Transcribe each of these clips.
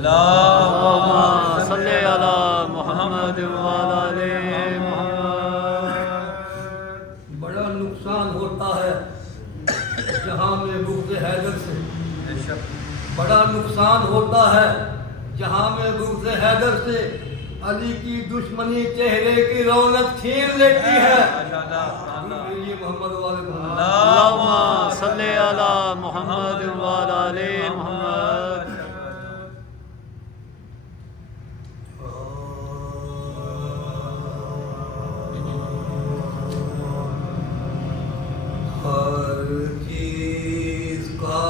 अल्लाहुम्मा सल्ली अला मुहम्मद व अला आलि मुहम्मद। बड़ा नुकसान होता है जहाँ में बुग़्ज़ हैदर से, बड़ा नुकसान होता है जहाँ में बुग़्ज़ हैदर से अली की दुश्मनी चेहरे की रौनक छीन लेती है। ये मोहम्मद वाले अल्लाहुम्मा सल्ली अला मुहम्मद व अला आलि मुहम्मद। हर चीज़ का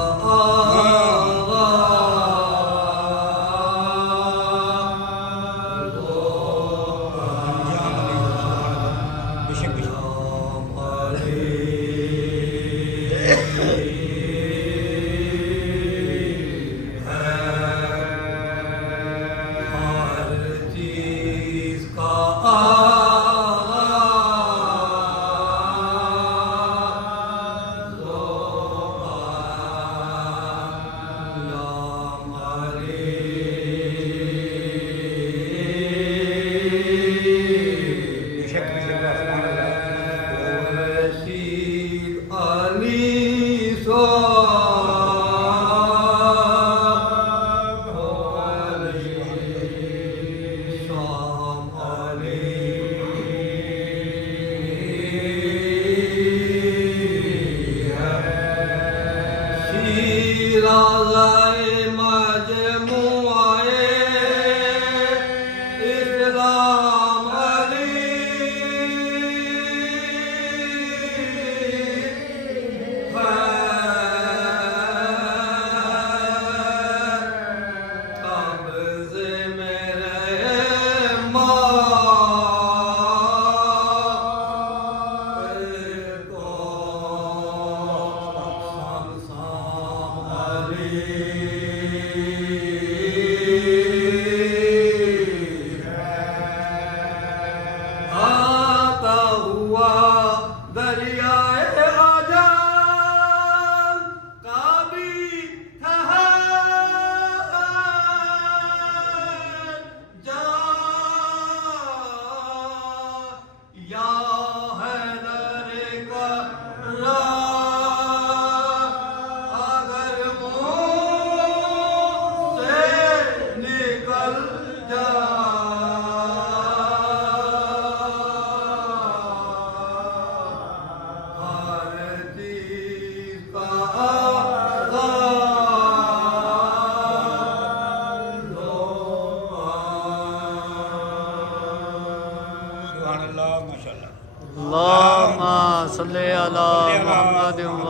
अल्लाहुम्मा सल्ली अला मुहम्मद व